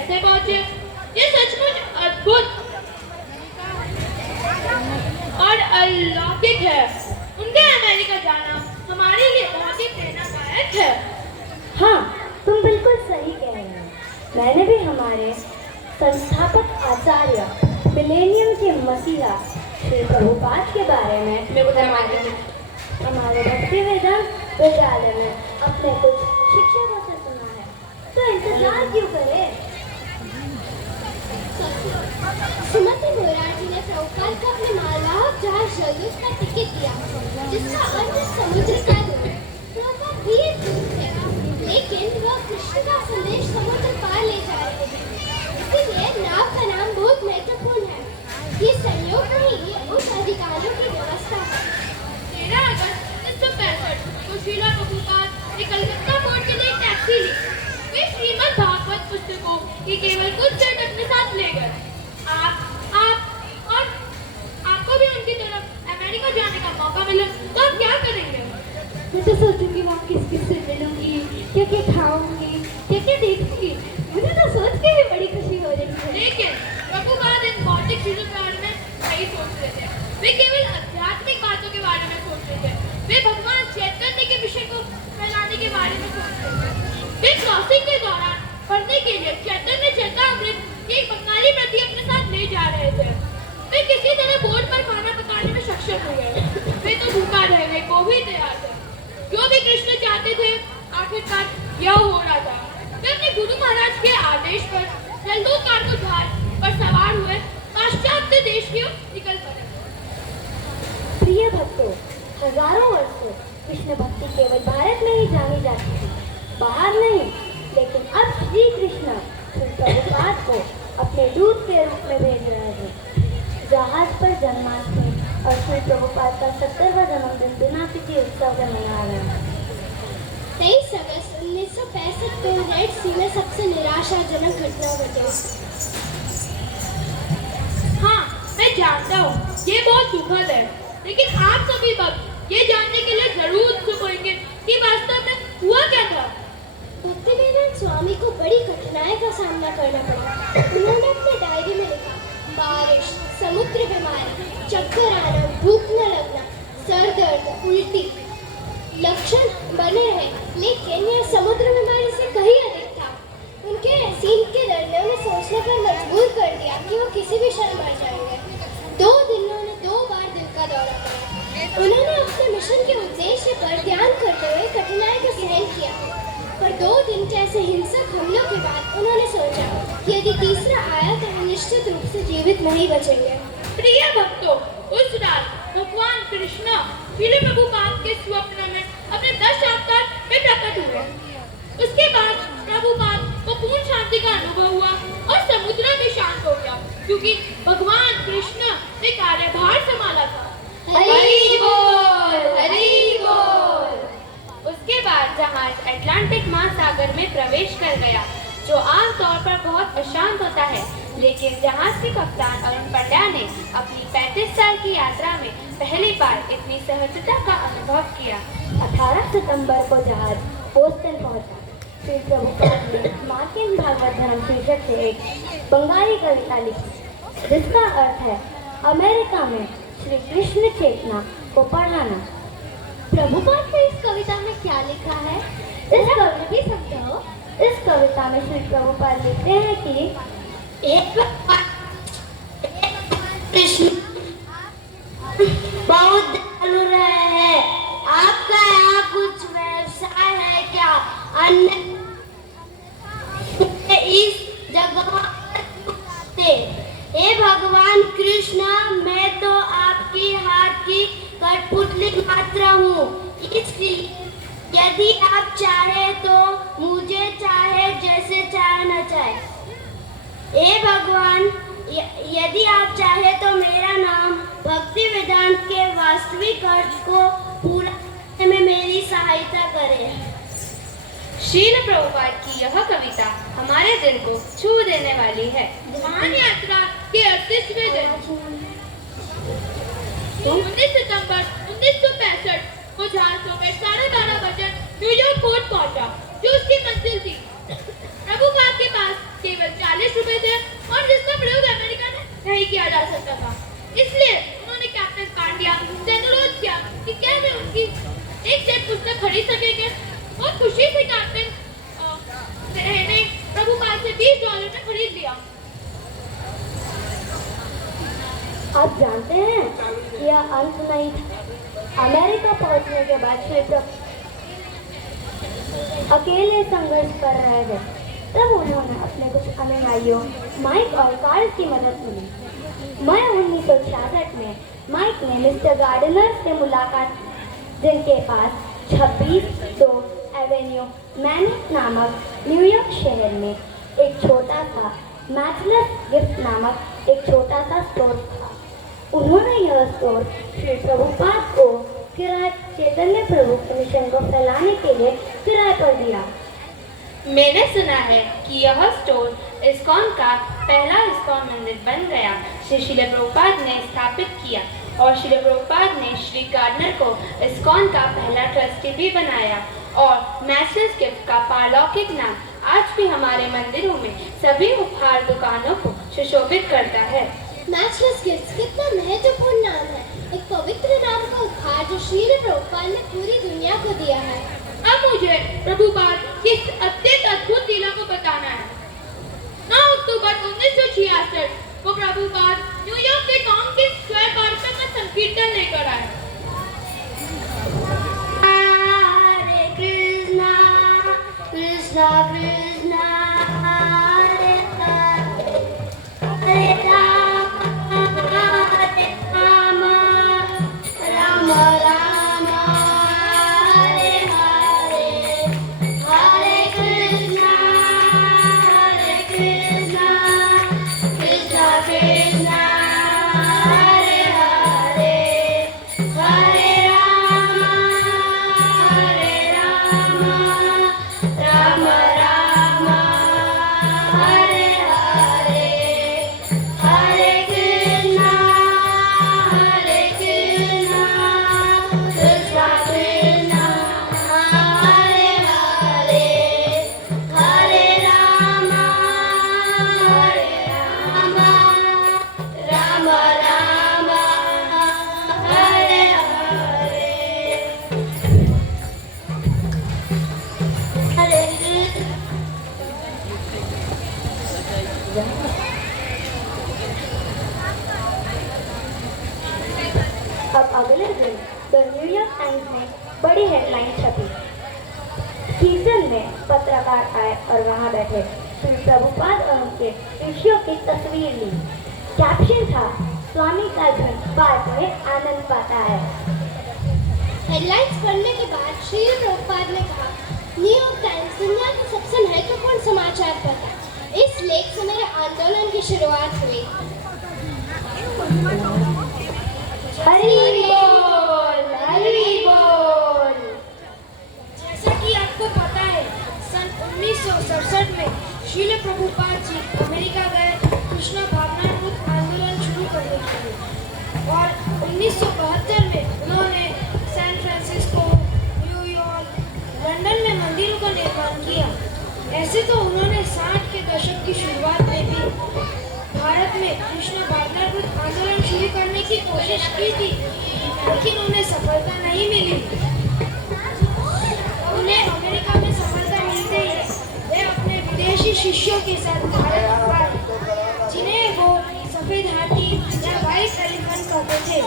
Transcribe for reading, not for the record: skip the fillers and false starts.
कैसे पहुंचे, ये सचमुच अद्भुत और अलौकिक है। उनके अमेरिका जाना हमारे लिए बहुत ही प्रेरणादायक है। हाँ, तुम बिल्कुल सही कह रहे हो। मैंने भी हमारे संस्थापक आचार्य मिलेनियम के मसीहा श्री प्रभुपाद के बारे में हमारे भक्ति वेदांत विद्यालय में अपने कुछ शिक्षकों से सुना है, तो इंतजार क्यों करें? श्रीमती मोरारजी ने प्रभुपाद को अपने मालवाहक जहाज जलदूत का टिकट दिया, जिसका अर्थ समुद्र का दूत। प्रभुपाद भी दूत थे, लेकिन वह कृष्ण का संदेश समुद्र पार ले जा रहे थे। इसलिए नाव का नाम बहुत महत्वपूर्ण है। ये संयोग नहीं, उस अधिकारियों की व्यवस्था है। 13 अगस्त 1965 को शीला प्रभुपाद ने कलकत्ता कोर्ट के लिए टैक्सी ली। वे श्रीमद् भागवत पुस्तकों की केवल कुछ सेट अपने साथ ले गए। आप और आपको भी उनकी तरफ अमेरिका जाने का मौका मिले तो आप क्या करेंगे? मैं तो सोचूंगी वहाँ किस किस से मिलूंगी, क्या क्या खाऊंगी, क्या क्या देखूंगी। मुझे तो सोच के ही बड़ी खुशी हो रही है। लेकिन प्रभुपाद इन भौतिक चीजों के बारे में नहीं सोच रहे थे। वे केवल आध्यात्मिक बातों के बारे में सोच रहे थे। वे भगवान चैतन्य के विषय को फैलाने के बारे में सोच रहे थे। वे क्रॉसिंग के दौरान पढ़ने के लिए चैतन्य चेतामृत की एक बंगाली प्रति अपने साथ ले जा रहे थे। वे किसी तरह बोर्ड पर खाना पकाने में सक्षम हो गए। वे तो भूखा रहने को भी तैयार थे। जो भी कृष्ण चाहते थे आखिरकार यह हो रहा था। वे अपने गुरु महाराज के आदेश पर जलदूत कार्गो जहाज पर सवार हुए पाश्चात्य देश की ओर निकल पड़े। प्रिय भक्तों, हजारों वर्षों कृष्ण भक्ति केवल भारत में ही जानी जाती थी, बाहर नहीं। लेकिन अब श्री कृष्ण श्री प्रभुपाद को अपने दूत के रूप में भेज रहे हैं। जहाज पर जन्माष्टमी और श्री प्रभुपाद का 70वां जन्मदिन बिना किसी उत्सव के मना रहे हैं। 23 अगस्त 1965 को रेड सी में सबसे निराशाजनक घटना घटी। हाँ, मैं जानता हूँ ये बहुत दुखद है, लेकिन आप सभी भक्त ये जानने के लिए जरूर उत्सुक होंगे कि वास्तव में हुआ क्या था। भक्तिवेदांत स्वामी को बड़ी कठिनाई का सामना करना पड़ा। उन्होंने अपनी डायरी में लिखा, बारिश, समुद्र बीमारी, चक्कर आना, भूख न लगना, सर दर्द, उल्टी लक्षण बने रहे, लेकिन यह समुद्र बीमारी से कहीं अधिक था। उनके सीन के दर्द ने उन्हें सोचने पर मजबूर कर दिया कि वो किसी भी क्षण मर जाएंगे। 2 दिनों ने 2 बार दिल का दौरा पड़ा। उन्होंने अपने मिशन के उद्देश्य पर ध्यान करते हुए कठिनाई को सहन किया, पर 2 दिन के ऐसे हिंसक हमलों के बाद उन्होंने सोचा कि यदि तीसरा आया तो हम निश्चित रूप से जीवित नहीं बचेंगे। प्रिय भक्तों, उस रात भगवान कृष्ण श्री प्रभुपाद के स्वप्न में अपने 10 अवतार में प्रकट हुए। उसके बाद प्रभुपाद को पूर्ण शांति का अनुभव हुआ और समुद्र भी शांत हो गया, क्योंकि भगवान कृष्ण ने कार्यभार संभाला था। हरि बोल, हरि बोल। उसके बाद जहाज अटलांटिक महासागर में प्रवेश कर गया, जो आमतौर पर बहुत अशांत होता है। लेकिन जहाज के कप्तान अरुण पंड्या ने अपनी 35 साल की यात्रा में पहली बार इतनी सहजता का अनुभव किया। 18 सितंबर को जहाज बोस्टन पहुंचा। श्री प्रभुपाद ने मार्किन भागवत धर्म शीर्षक से एक बंगाली कविता लिखी, जिसका अर्थ है अमेरिका में श्री कृष्ण चेतना को पढ़ाना। प्रभुपाद ने इस कविता में क्या लिखा है? इस कविता भी समझो। इस कविता में श्री प्रभुपाद लिखते हैं कि एक कृष्ण बहुत दयालु रहे हैं। आपका यहाँ कुछ व्यवसाय है क्या? अन्य इस जगह हे भगवान कृष्ण, मैं तो आपकी हाथ की कठपुतली मात्र हूँ। इसलिए यदि आप चाहे तो मुझे चाहे जैसे चाहना चाहे। हे भगवान, यदि आप चाहे तो मेरा नाम भक्ति वेदांत के वास्तविक अर्थ को पूरा करने में मेरी सहायता करें। श्रील प्रभुपाद की यह कविता हमारे दिल को छू देने वाली है। महान यात्रा के 38वें दिन 19 सितंबर 1965 को जहाज दोपहर 12:30 बजे न्यूयॉर्क पोर्ट पहुंचा, जो उसकी मंजिल थी। प्रभुपाद के पास केवल 40 40 रुपए थे और जिसका प्रयोग अमेरिका में नहीं किया जा सकता था। इसलिए उन्होंने कैप्टन पांड्या से अनुरोध किया कि क्या वे उनकी एक सेट पुस्तक खरीद सकेंगे। बहुत खुशी से कैप्टन ने प्रभुपाद से $20 में खरीद लिया। आप जानते हैं कि यह अंत नहीं था। अमेरिका पहुंचने के बाद श्री प्रभु अकेले संघर्ष कर रहे थे। तब उन्होंने अपने कुछ अनुयायियों माइक और कार्ल की मदद मिली। मई 1966 में माइक ने मिस्टर गार्डनर से मुलाकात की, जिनके पास 26 एवेन्यू मैनिक नामक न्यूयॉर्क शहर में एक छोटा सा मैचलेस गिफ्ट नामक एक छोटा सा स्टोर था। उन्होंने यह स्टोर श्री प्रभुपाद को किराए चैतन्य प्रभु के मिशन को फैलाने के लिए किराए पर दिया। मैंने सुना है कि यह स्टोर इस्कॉन का पहला इस्कॉन मंदिर बन गया। श्री प्रभुपाद ने स्थापित किया और श्री प्रभुपाद ने श्री गार्डनर को इस्कॉन का पहला ट्रस्टी भी बनाया और मैचलेस गिफ्ट का पारलौकिक नाम आज भी हमारे मंदिरों में सभी उपहार दुकानों को सुशोभित करता है। मैचलेस गिफ्ट्स कितना महत्वपूर्ण नाम है, एक पवित्र नाम का उपहार जो श्री प्रभुपाद ने पूरी दुनिया को दिया है। अब मुझे प्रभुपाद की इस अत्यंत अद्भुत लीला को बताना है। 9 अक्टूबर 1966 को प्रभुपाद न्यूयॉर्क के टॉम्किंस स्क्वायर पार्क में संकीर्तन लेकर आए। हरे कृष्णा कृष्णा कृष्णा हरे हरे हरे राम राम राम हरे हरे हरे कृष्णा कृष्णा कृष्णा हरे हरे हरे राम राम राम हरे हरे हरे कृष्णा कृष्णा कृष्णा हरे हरे हरे राम राम राम हरे हरे हरे अब अगले दिन द न्यूयॉर्क टाइम्स में बड़ी हेडलाइन छपी। सीजन में पत्रकार आए और वहां बैठे श्री प्रभुपाद और उनके शिष्यों की तस्वीर ली। कैप्शन था, स्वामी का धन बाद में आनंद पाता है। हेडलाइंस पढ़ने के बाद श्री प्रभुपाद ने कहा, न्यूयॉर्क टाइम्स दुनिया का सबसे महत्वपूर्ण समाचार पत्र। इस लेख से मेरे आंदोलन की शुरुआत हुई। हरि बोल हरि बोल। जैसा कि आपको पता है, सन 1967 में श्रील प्रभुपाद जी अमेरिका गए कृष्ण भावनात्मक आंदोलन शुरू करने के लिए और 1972 में उन्होंने सैन फ्रांसिस्को, न्यूयॉर्क, लंदन में मंदिरों का निर्माण किया। ऐसे तो उन्होंने 60 के दशक की शुरुआत में भी भारत में कृष्ण भावनात्मक आंदोलन शुरू करने की कोशिश की थी, लेकिन उन्हें सफलता नहीं मिली। उन्हें अमेरिका में सफलता मिलते ही वे अपने विदेशी शिष्यों के साथ भारत आए, जिन्हें वो सफेद हाथी या व्हाइट एलिफेंट कहते थे।